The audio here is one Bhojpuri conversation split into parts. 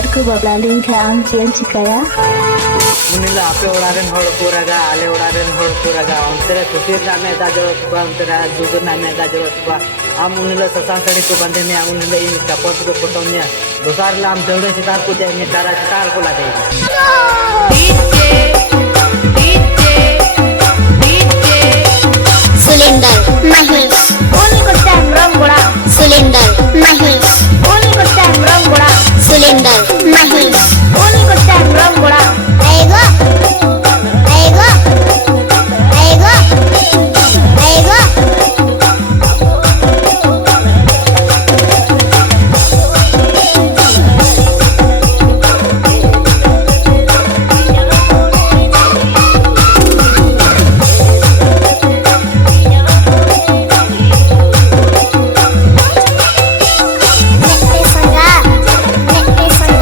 ᱟᱨ ᱠᱚ ᱵᱟᱯᱞᱟ ᱞᱮᱱᱠᱷᱟᱱ ᱟᱢ ᱪᱮᱫ ᱮᱢ ᱪᱤᱠᱟᱹᱭᱟ? उन्हें आपे ओड़ारेन हड़ को रगा आले ओड़ारेन हड़ को रगा अंतरे खुशी ना में दा जरूरत बा अंतरे दूध ना में दा जरूरत बा आम उन्हें ससां साड़ी को बांधे ने आम उन्हें इन कपड़ को पटोनिया दोसार ला आम जल्दी से तार को जाए ने तारा तार को ला दे सुलिंदर महेश ओनी को टाइम रंग गोड़ा सुलिंदर महेश ओनी को टाइम रंग गोड़ा सुलिंदर महेश ओनी को टाइम रंग गोड़ा आएगा आएगा आएगा आएगा Nek pe sangga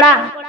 Ramgoda.